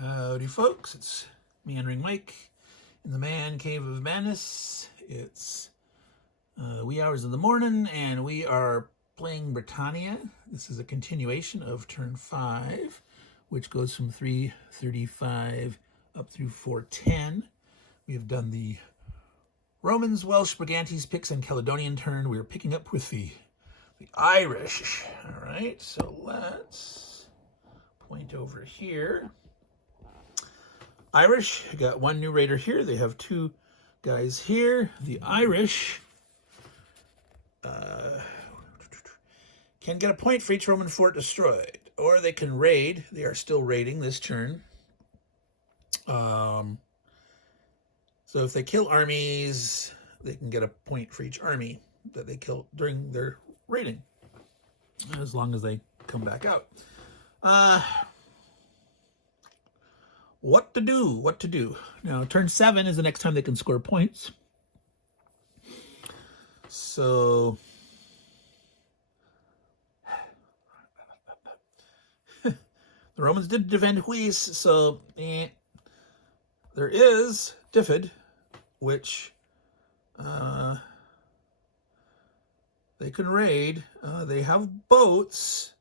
Howdy folks, it's Meandering Mike in the man cave of madness. It's wee hours of the morning and we are playing Britannia. This is a continuation of turn 5, which goes from 335 up through 410. We have done the Romans, Welsh, Brigantes, Picts, and Caledonian turn. We are picking up with the Irish. All right, so let's point over here. Irish, I got one new raider here. They have two guys here. The Irish can get a point for each Roman fort destroyed, or they can raid. They are still raiding this turn. So if they kill armies, they can get a point for each army that they kill during their raiding, as long as they come back out. What to do? Now, turn 7 is the next time they can score points. So, the Romans did defend Huis, so there is Diffid, which they can raid. They have boats.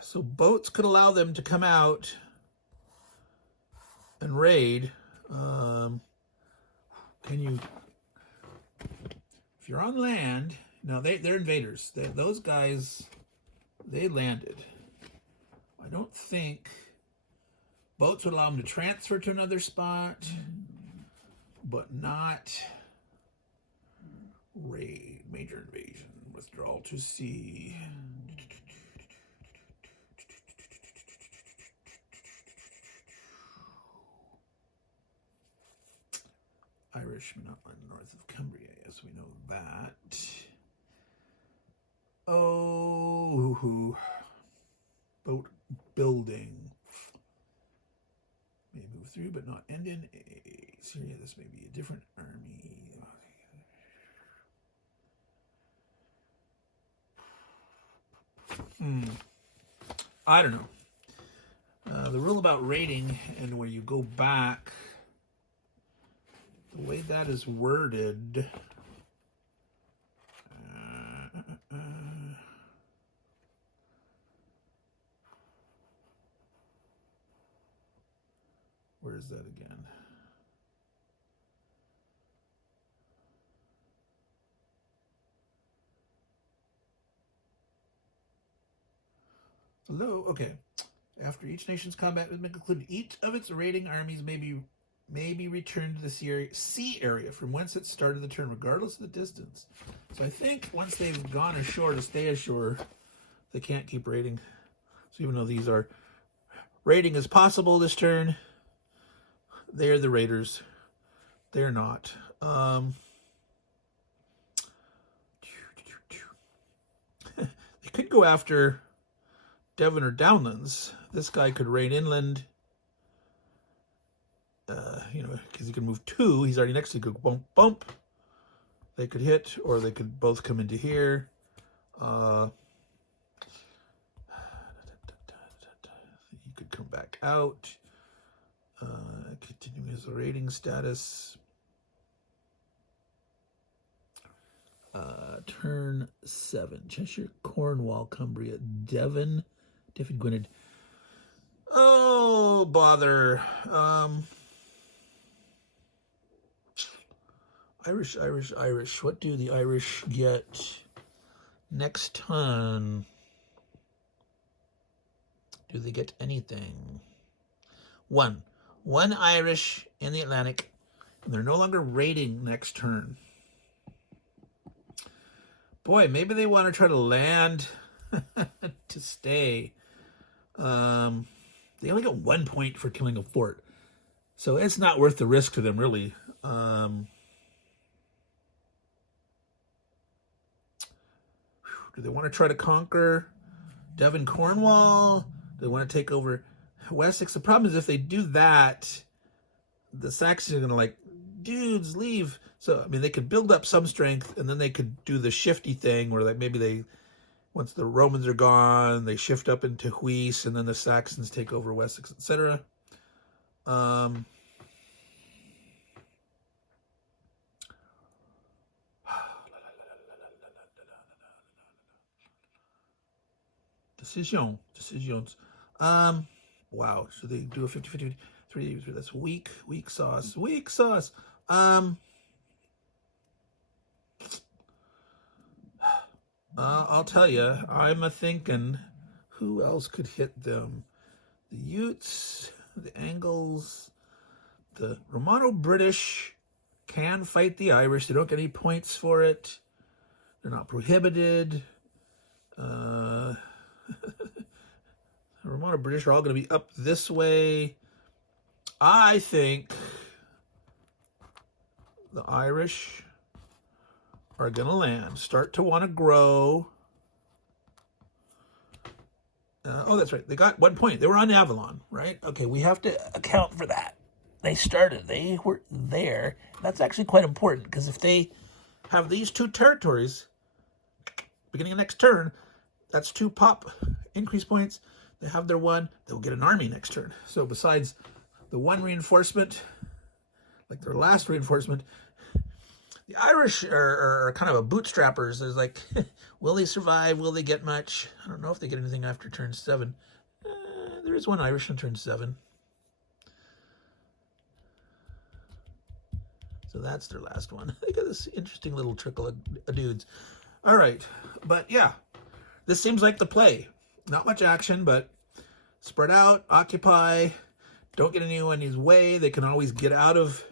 So boats could allow them to come out and raid. Can you, if you're on land, no, they're invaders. Those guys, they landed. I don't think boats would allow them to transfer to another spot, but not raid, major invasion, withdrawal to sea. Irish monopoly north of Cumbria, yes, we know that. Oh, boat building. May move through, but not end in a Syria. This may be a different army. I don't know. The rule about raiding and where you go back, the way that is worded, where is that again? Hello, okay. After each nation's combat has been concluded, each of its raiding armies may be returned to the sea area from whence it started the turn, regardless of the distance. So I think once they've gone ashore to stay ashore, they can't keep raiding. So even though these are raiding is possible this turn, they're the raiders. They're not. They could go after Devon or Downlands. This guy could raid inland. Because he can move 2. He's already next to you. Go bump. They could hit, or they could both come into here. He could come back out. Continue his raiding status. Turn 7. Cheshire, Cornwall, Cumbria, Devon, Gwynedd. Oh, bother. Irish. What do the Irish get next turn? Do they get anything? One Irish in the Atlantic, and they're no longer raiding next turn. Boy, maybe they want to try to land to stay. They only get 1 point for killing a fort, so it's not worth the risk to them, really. Do they want to try to conquer Devon, Cornwall? Do they want to take over Wessex? The problem is if they do that, the Saxons are going to like, dudes, leave. So, I mean, they could build up some strength, and then they could do the shifty thing where like maybe they Once the Romans are gone, they shift up into Huis, and then the Saxons take over Wessex, etc. Decisions. Wow. So they do a 50-50. Three. That's weak sauce. I'll tell you, I'm a-thinking, who else could hit them? The Utes, the Angles, the Romano-British can fight the Irish. They don't get any points for it. They're not prohibited. The Romano-British are all going to be up this way. I think the Irish are going to land, start to want to grow. Oh, that's right. They got 1 point. They were on Avalon, right? Okay, we have to account for that. They started. They were there. That's actually quite important, because if they have these two territories, beginning of next turn, that's 2 pop increase points. They have their 1. They'll get an army next turn. So besides the 1 reinforcement, like their last reinforcement, the Irish are kind of a bootstrappers. There's like, will they survive? Will they get much? I don't know if they get anything after turn 7. There is 1 Irish on turn 7. So that's their last one. They got this interesting little trickle of dudes. All right. But yeah, this seems like the play. Not much action, but spread out, occupy, don't get anyone in his way. They can always get out of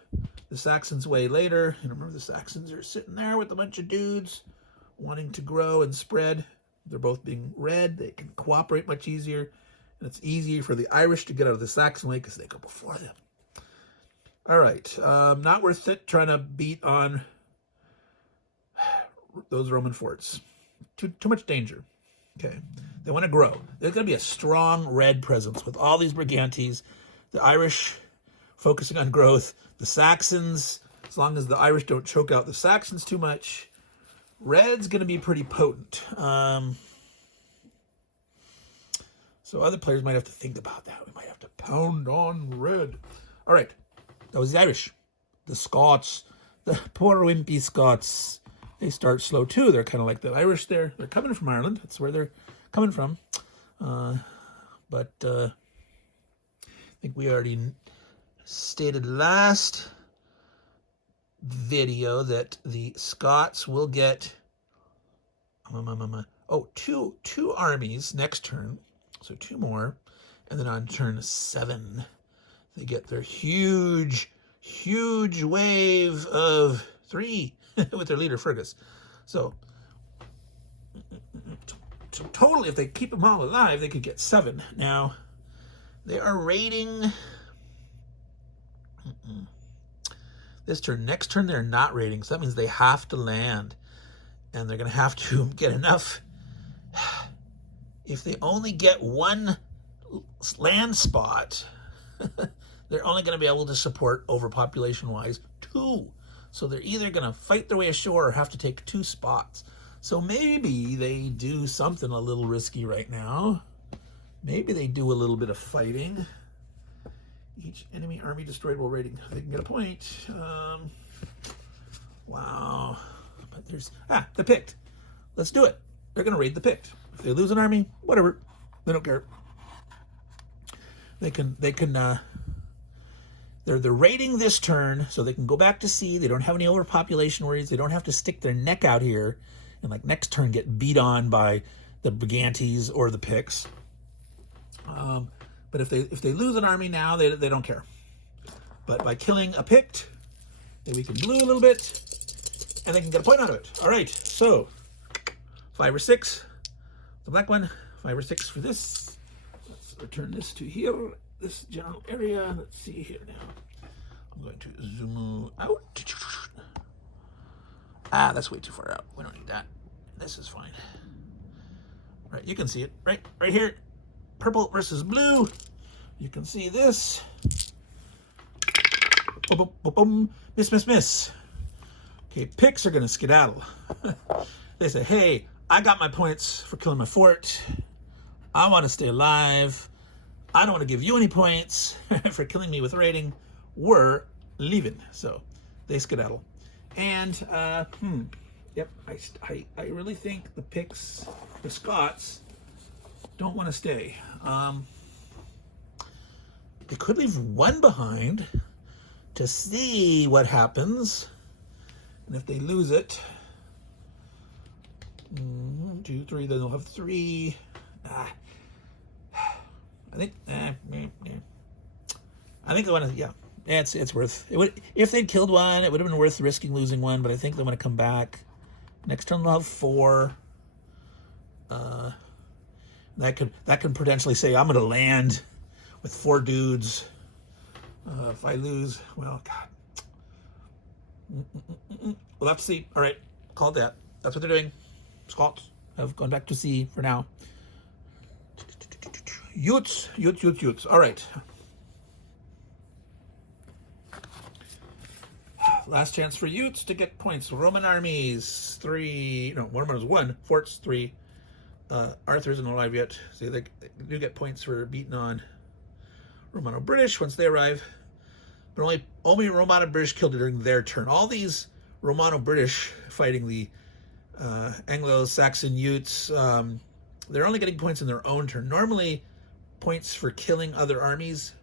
the Saxons' way later. And remember, the Saxons are sitting there with a bunch of dudes wanting to grow and spread. They're both being red. They can cooperate much easier. And it's easier for the Irish to get out of the Saxon way because they go before them. All right. Not worth it trying to beat on those Roman forts. Too much danger. Okay. They want to grow. There's going to be a strong red presence with all these Brigantes. The Irish focusing on growth. The Saxons, as long as the Irish don't choke out the Saxons too much, red's going to be pretty potent. So other players might have to think about that. We might have to pound on red. All right. That was the Irish. The Scots, the poor wimpy Scots, they start slow too. They're kind of like the Irish there. They're coming from Ireland. That's where they're coming from. But I think we already stated last video that the Scots will get two armies next turn, so 2 more, and then on turn 7 they get their huge wave of 3 with their leader Fergus. So totally, if they keep them all alive, they could get 7. Now they are raiding this turn. Next turn they're not raiding, so that means they have to land, and they're going to have to get enough. If they only get 1 land spot, they're only going to be able to support overpopulation wise 2. So they're either going to fight their way ashore or have to take 2 spots. So maybe they do something a little risky right now. Maybe they do a little bit of fighting. Each enemy army destroyed while raiding. They can get a point. Wow. But there's... the Pict. Let's do it. They're going to raid the Pict. If they lose an army, whatever. They don't care. They're raiding this turn, so they can go back to sea. They don't have any overpopulation worries. They don't have to stick their neck out here and like next turn get beat on by the Brigantes or the Picts. But if they lose an army now, they don't care. But by killing a Pict, maybe we can blue a little bit, and they can get a point out of it. All right, so 5 or 6, the black one, 5 or 6 for this. Let's return this to here, this general area. Let's see here now. I'm going to zoom out. That's way too far out. We don't need that. This is fine. Right, you can see it right here. Purple versus blue. You can see this. Boom, boom, boom, boom. Miss. Okay, Picts are going to skedaddle. They say, hey, I got my points for killing my fort. I want to stay alive. I don't want to give you any points for killing me with raiding. We're leaving. So they skedaddle. And, yep, I really think the Picts, the Scots, don't want to stay. They could leave one behind to see what happens. And if they lose it, 1, 2, 3, then they'll have 3. I think they want to, yeah, it's worth it. Would, if they'd killed one, it would have been worth risking losing one, but I think they want to come back. Next turn they'll have 4. That can potentially say, I'm going to land with 4 dudes. If I lose, well, God. We'll have to see. All right, call it that. That's what they're doing. Scots have gone back to sea for now. Utes. All right. Last chance for Utes to get points. Roman armies, 3. No, one was 1. Forts, 3. Arthur isn't alive yet. So they do get points for beating on Romano-British once they arrive. But only Romano-British killed it during their turn. All these Romano-British fighting the Anglo-Saxon Utes, they're only getting points in their own turn. Normally, points for killing other armies,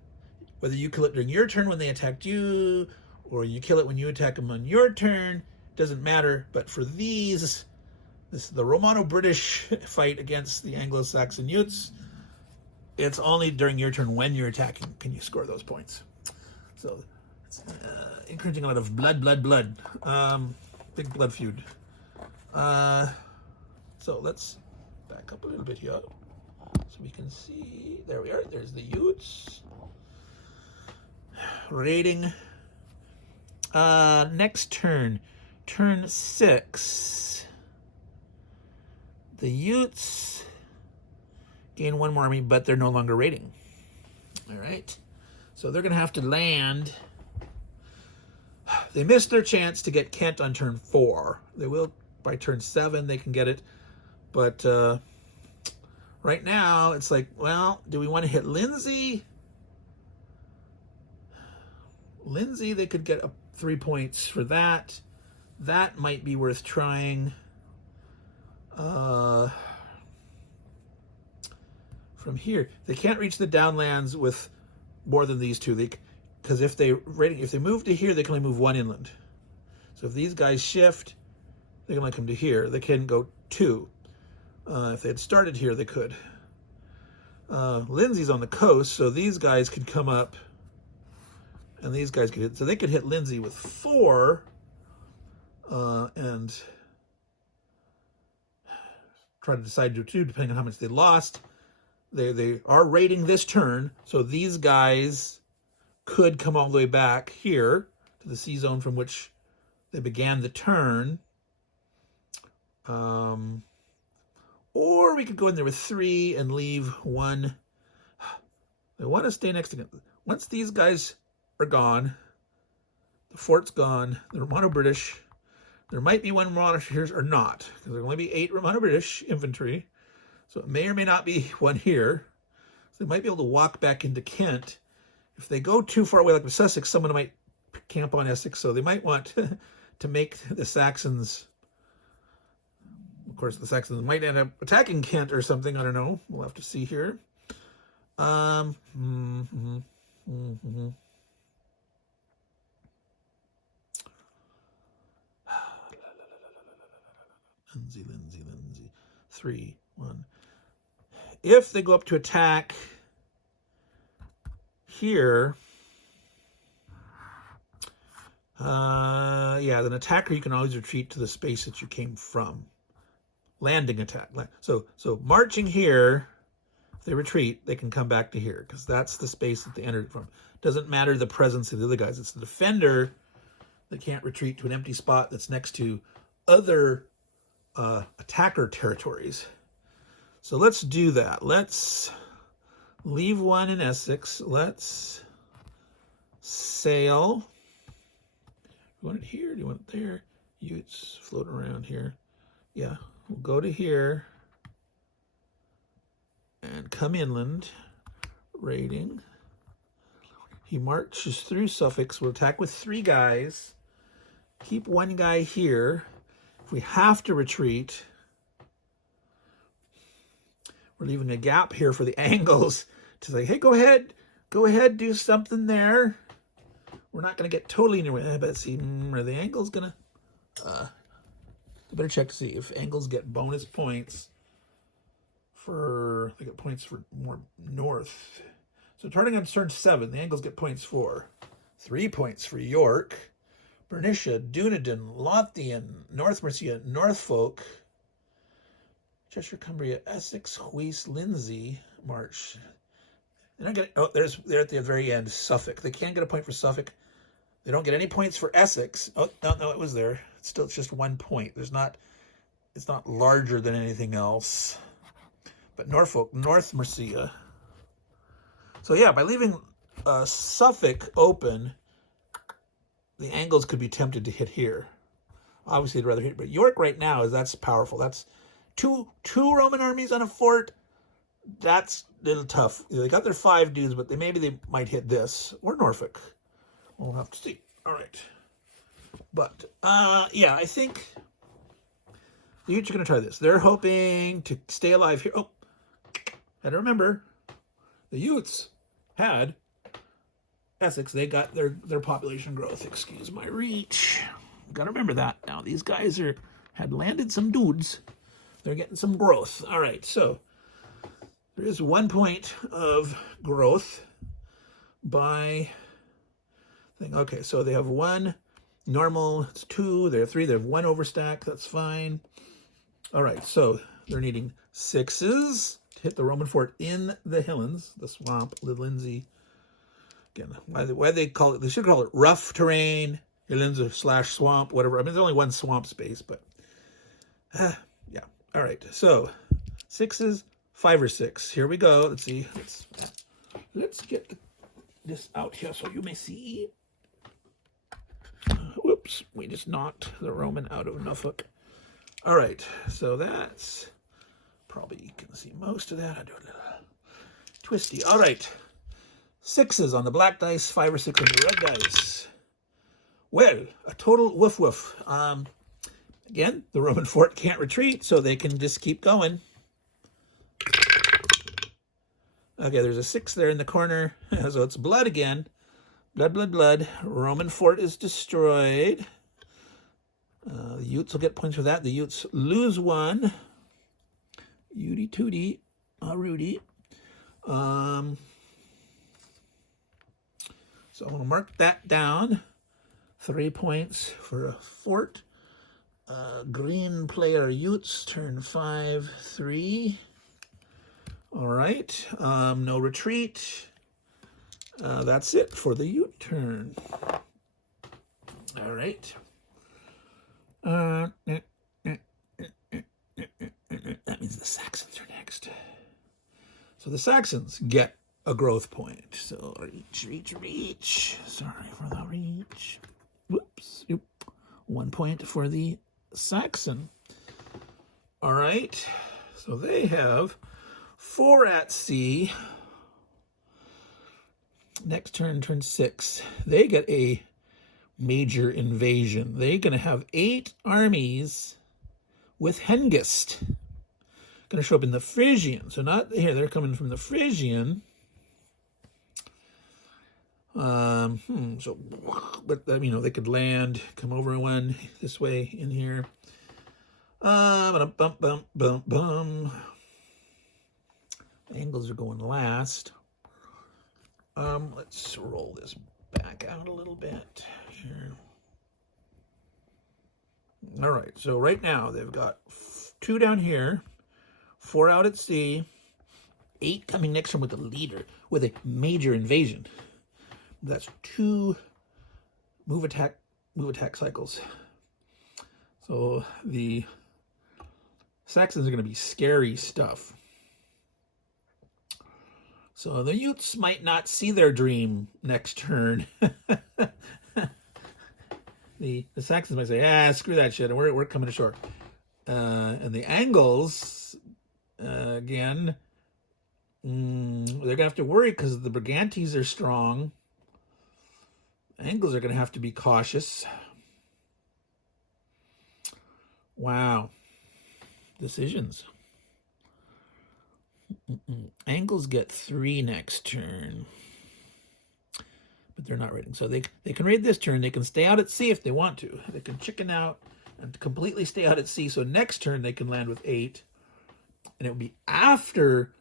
whether you kill it during your turn when they attacked you, or you kill it when you attack them on your turn, doesn't matter. But for these, this is the Romano-British fight against the Anglo-Saxon Utes. It's only during your turn when you're attacking can you score those points. So it's encouraging a lot of blood. Big blood feud. So let's back up a little bit here so we can see. There we are. There's the Utes. Raiding. Next turn. Turn 6. The Utes gain 1 more army, but they're no longer raiding. All right. So they're going to have to land. They missed their chance to get Kent on turn 4. They will by turn 7. They can get it. But right now, it's like, well, do we want to hit Lindsay? Lindsay, they could get 3 points for that. That might be worth trying. From here, they can't reach the downlands with more than these 2. Because if they move to here, they can only move 1 inland. So if these guys shift, they can only come to here. They can go 2. If they had started here, they could. Lindsay's on the coast, so these guys could come up, and these guys could hit. So they could hit Lindsay with 4, and try to decide to do, depending on how much they lost. They are raiding this turn, so these guys could come all the way back here to the sea zone from which they began the turn. Or we could go in there with 3 and leave 1. They want to stay next to them. Once these guys are gone, the fort's gone, the Romano-British, there might be 1 Romano-British or not, because there will only be 8 Romano-British infantry. So it may or may not be 1 here. So they might be able to walk back into Kent. If they go too far away, like with Sussex, someone might camp on Essex. So they might want to make the Saxons. Of course, the Saxons might end up attacking Kent or something. I don't know. We'll have to see here. Lindsay. 3, 1. If they go up to attack here, yeah, then attacker, you can always retreat to the space that you came from. Landing attack. So marching here, if they retreat, they can come back to here, because that's the space that they entered from. Doesn't matter the presence of the other guys. It's the defender that can't retreat to an empty spot that's next to other attacker territories. So let's do that. Let's leave 1 in Essex. Let's sail. Do you want it here? Do you want it there? Utes floating around here. Yeah, will go to here and come inland, raiding. He marches through Suffolk, will attack with 3 guys, keep 1 guy here. If we have to retreat, we're leaving a gap here for the Angles to say, hey, go ahead, do something there. We're not going to get totally near, but see, are the Angles going to... I better check to see if Angles get bonus points for... They get points for more north. So turning on turn 7, the Angles get points for 3 points for York, Bernicia, Dunedin, Lothian, North Mercia, Norfolk, Cheshire, Cumbria, Essex, Huis, Lindsay, March. They're not getting, they're at the very end, Suffolk. They can get a point for Suffolk. They don't get any points for Essex. Oh, no, it was there. It's just 1 point. It's not larger than anything else. But Norfolk, North Mercia. So yeah, by leaving Suffolk open, the Angles could be tempted to hit here. Obviously, they'd rather hit, but York right now that's powerful. That's two Roman armies on a fort. That's a little tough. They got their 5 dudes, but maybe they might hit this or Norfolk. We'll have to see. All right, but yeah, I think the Utes are going to try this. They're hoping to stay alive here. Oh, and remember, the Utes had Essex. They got their population growth. Excuse my reach. Got to remember that. Now these guys had landed some dudes. They're getting some growth. All right, so there is 1 point of growth by thing. Okay, so they have 1 normal. It's 2. They have 3. They have 1 overstack. That's fine. All right, so they're needing 6s to hit the Roman fort in the Highlands, the swamp, the Lindsay. Again, why they call it? They should call it rough terrain, Highlands / swamp, whatever. I mean, there's only 1 swamp space, but yeah. All right, so 6s, 5 or 6. Here we go. Let's see. Let's get this out here so you may see. Whoops, we just knocked the Roman out of Norfolk. All right, so that's probably, you can see most of that. I do a little twisty. All right, 6s on the black dice, 5 or 6 on the red dice. Well, a total woof. Again, the Roman fort can't retreat, so they can just keep going. Okay, there's a 6 there in the corner, so it's blood again. Blood. Roman fort is destroyed. The Utes will get points for that. The Utes lose 1. Udi tootie, Rudy. So I'm going to mark that down. 3 points for a fort. Green player Utes, turn 5, 3. All right, no retreat. That's it for the Ute turn. All right. That means the Saxons are next. So the Saxons get a growth point. So reach. Sorry for the reach. Whoops. 1 point for the Saxon. All right. So they have 4 at sea. Next turn 6. They get a major invasion. They're going to have 8 armies with Hengist. Going to show up in the Frisian. So not here. They're coming from the Frisian. So, but they could land, come over one this way in here. Angles are going last. Let's roll this back out a little bit here. All right, so right now they've got 2 down here, 4 out at sea, 8 coming next turn with a leader, with a major invasion. That's 2 move attack cycles. So the Saxons are going to be scary stuff. So the Utes might not see their dream next turn. The Saxons might say, screw that shit, and we're coming ashore. And the Angles, again, they're going to have to worry because the Brigantes are strong. Angles are going to have to be cautious. Wow. Decisions. Angles get 3 next turn. But they're not raiding. So they can raid this turn. They can stay out at sea if they want to. They can chicken out and completely stay out at sea. So next turn they can land with 8. And it would be after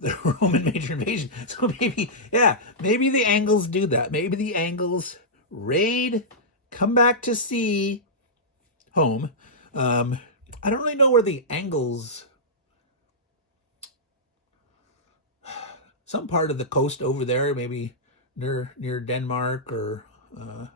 the Roman major invasion. So maybe, yeah, maybe the Angles do that. Maybe the Angles raid, come back to sea, home. I don't really know where the Angles, some part of the coast over there, maybe near Denmark or the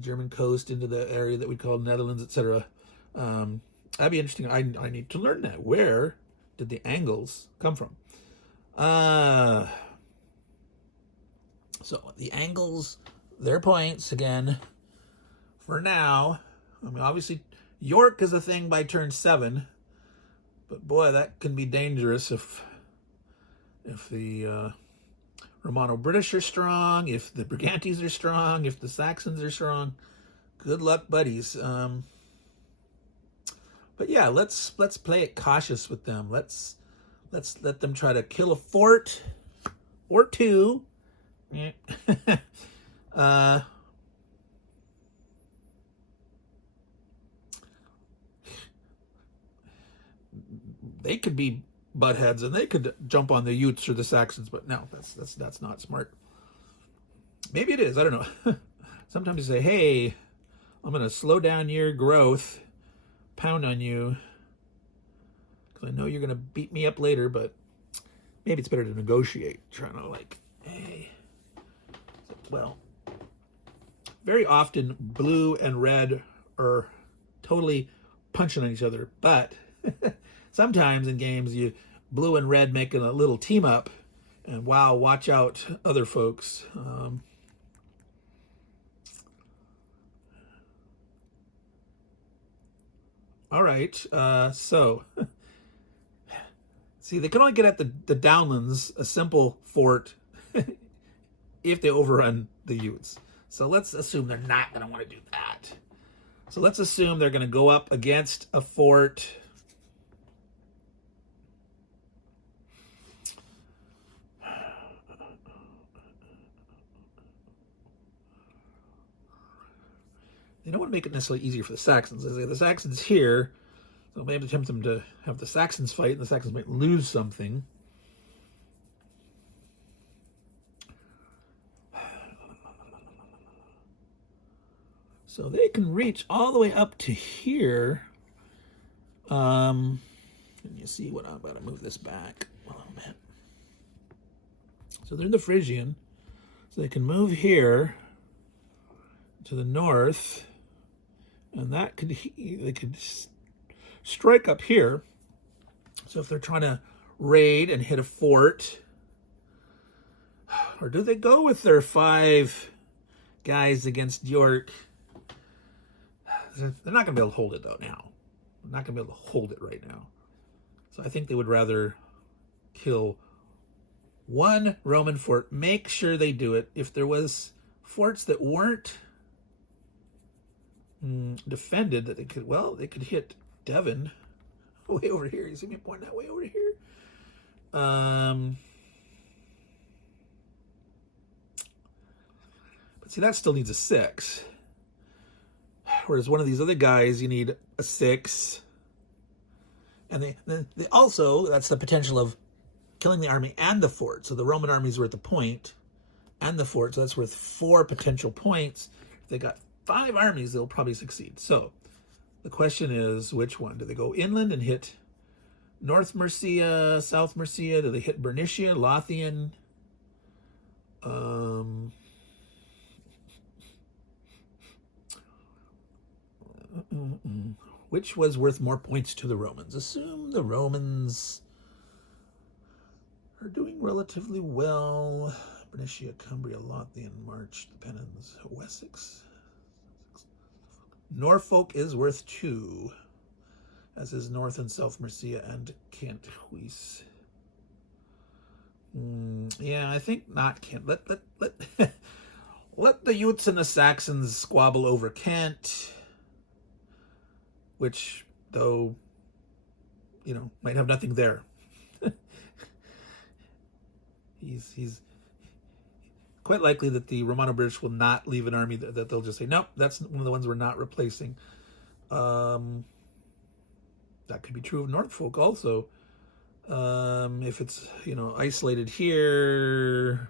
German coast into the area that we call Netherlands, etc. That'd be interesting. I need to learn that. Where did the Angles come from? So the Angles, their points again. For now, I mean, obviously York is a thing by turn 7, but boy, that can be dangerous if the Romano-British are strong, if the Brigantes are strong, if the Saxons are strong. Good luck, buddies. But yeah, let's play it cautious with them. Let's let them try to kill a fort or 2. They could be buttheads and they could jump on the Utes or the Saxons, but no, that's not smart. Maybe it is. I don't know. Sometimes you say, "Hey, I'm going to slow down your growth, pound on you, because I know you're going to beat me up later." But maybe it's better to negotiate. Trying to like, hey, well, very often blue and red are totally punching on each other, but sometimes in games, blue and red making a little team up, and wow, watch out, other folks. All right, so see, they can only get at the downlands, a simple fort, if they overrun the Utes. So let's assume they're not going to want to do that. So let's assume they're going to go up against a fort. They don't want to make it necessarily easier for the Saxons. The Saxons here, so maybe attempt them to have the Saxons fight, and the Saxons might lose something. So they can reach all the way up to here. And you see what I'm about to move this back. Well, man. So they're in the Frisian. So they can move here to the north. And that could, they could strike up here. So if they're trying to raid and hit a fort, or do they go with their 5 guys against York? They're not going to be able to hold it though now. They're not going to be able to hold it right now. So I think they would rather kill 1 Roman fort. Make sure they do it. If there was forts that weren't defended, that they could hit Devon way over here. You see me pointing that way over here? But see, that still needs a 6. Whereas one of these other guys, you need a 6. And they also, that's the potential of killing the army and the fort. So the Roman armies were at the point and the fort. So that's worth 4 potential points. If they got 5 armies, they'll probably succeed. So the question is, which one? Do they go inland and hit North Mercia, South Mercia? Do they hit Bernicia, Lothian? Which was worth more points to the Romans? Assume the Romans are doing relatively well. Bernicia, Cumbria, Lothian, March, the Pennines, Wessex. Norfolk is worth 2, as is North and South Mercia and Kent. Yeah, I think not Kent. Let let the Utes and the Saxons squabble over Kent, which, though, you know, might have nothing there. He's quite likely that the Romano-British will not leave an army that they'll just say, nope, that's one of the ones we're not replacing. That could be true of Norfolk also. If it's, you know, isolated here.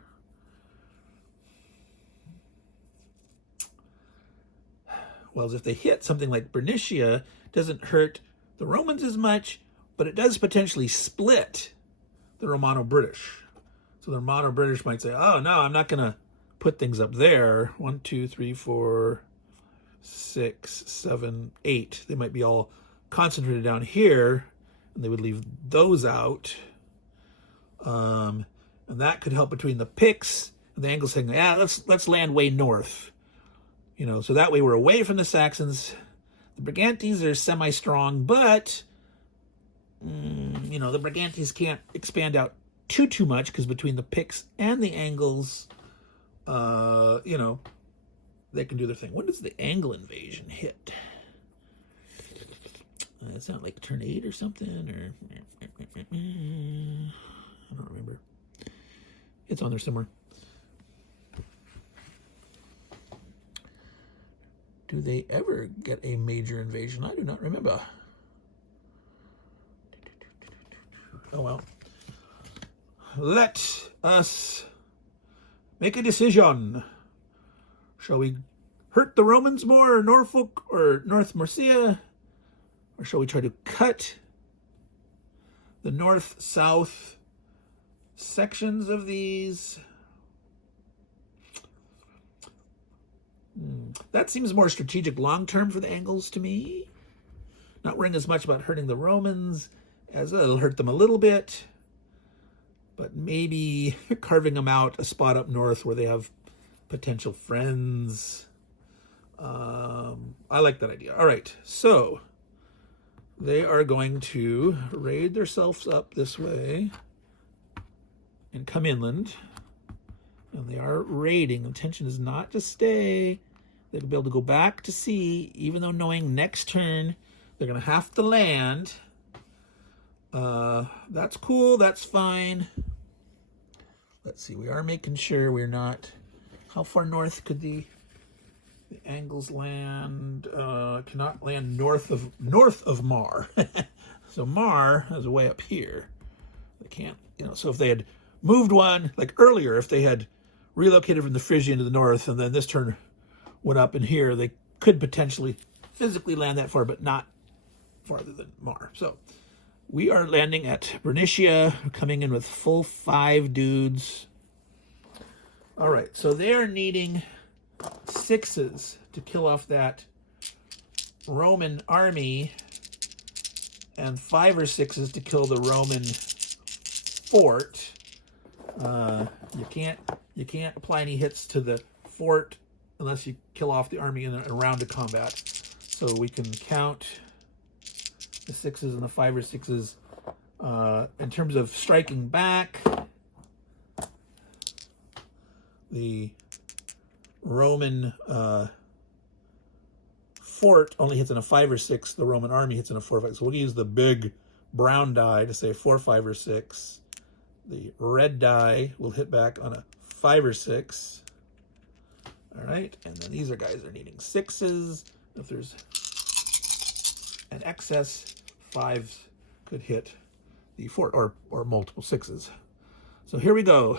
Well, if they hit something like Bernicia, it doesn't hurt the Romans as much, but it does potentially split the Romano-British. So the Romano-British might say, oh, no, I'm not going to put things up there. 1, 2, 3, 4, 6, 7, 8. They might be all concentrated down here, and they would leave those out. And that could help between the Picts and the Angles saying, yeah, let's land way north. You know, so that way we're away from the Saxons. The Brigantes are semi-strong, but, you know, the Brigantes can't expand out too much, because between the Picts and the Angles, you know, they can do their thing. When does the Angle invasion hit? It's not like turn 8 or something, or I don't remember. It's on there somewhere. Do they ever get a major invasion? I do not remember. Oh well. Let us make a decision. Shall we hurt the Romans more, or Norfolk, or North Mercia? Or shall we try to cut the north-south sections of these? That seems more strategic long-term for the Angles to me. Not worrying as much about hurting the Romans, as it'll hurt them a little bit. But maybe carving them out a spot up north where they have potential friends. I like that idea. All right, so they are going to raid themselves up this way and come inland. And they are raiding. The intention is not to stay. They'll be able to go back to sea, even though knowing next turn they're going to have to land. That's cool. That's fine. Let's see. We are making sure we're not... How far north could the Angles land? Cannot land north of Mar. So Mar is way up here. They can't, you know, so if they had moved one, like earlier, if they had relocated from the Frisian to the north, and then this turn went up in here, they could potentially physically land that far, but not farther than Mar. So we are landing at Bernicia, coming in with full 5 dudes. All right, so they're needing 6s to kill off that Roman army, and 5 or 6s to kill the Roman fort. You can't apply any hits to the fort unless you kill off the army in a round of combat. So we can count the 6s and the 5 or 6s. In terms of striking back, the Roman fort only hits in a 5 or 6. The Roman army hits in a 4 or 5. So we'll use the big brown die to say 4, 5, or 6. The red die will hit back on a 5 or 6. All right, and then these guys are needing 6s. If there's an excess, 5s could hit the fort, or multiple 6s. So here we go.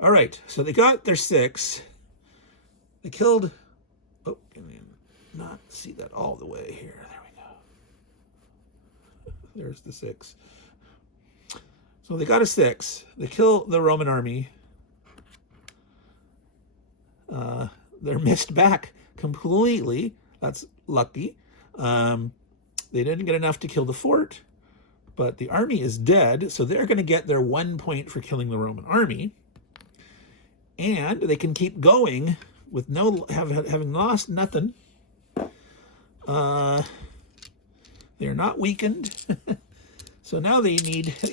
All right, so they got their 6. They killed... Oh, can we not see that all the way here? There we go. There's the 6. So they got a 6. They kill the Roman army. They're missed back completely. That's lucky. They didn't get enough to kill the fort, but the army is dead, so they're going to get their 1 point for killing the Roman army. And they can keep going with having lost nothing. They're not weakened. So now they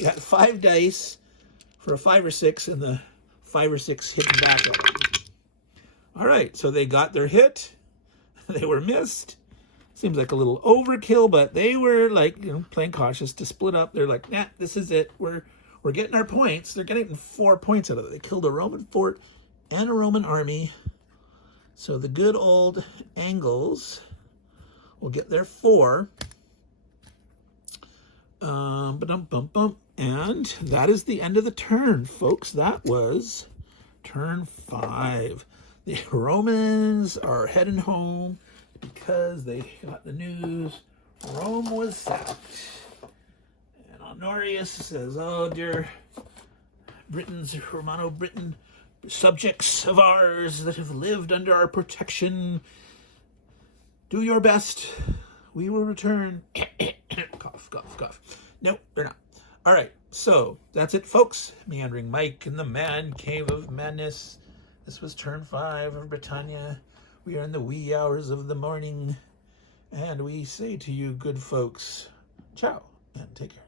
got 5 dice for a 5 or 6 and the 5 or 6 hidden back up. All right, so they got their hit. They were missed. Seems like a little overkill, but they were like, playing cautious to split up. They're like, nah, this is it. We're getting our points. They're getting 4 points out of it. They killed a Roman fort and a Roman army. So the good old Angles will get their 4. And that is the end of the turn, folks. That was turn 5. The Romans are heading home because they got the news Rome was sacked. And Honorius says, oh, dear Britons, Romano-Briton subjects of ours that have lived under our protection, do your best. We will return. Cough, cough, cough. Nope, they're not. All right, so that's it, folks. Meandering Mike in the Man Cave of Madness. This was turn 5 of Britannia. We are in the wee hours of the morning. And we say to you, good folks, ciao, and take care.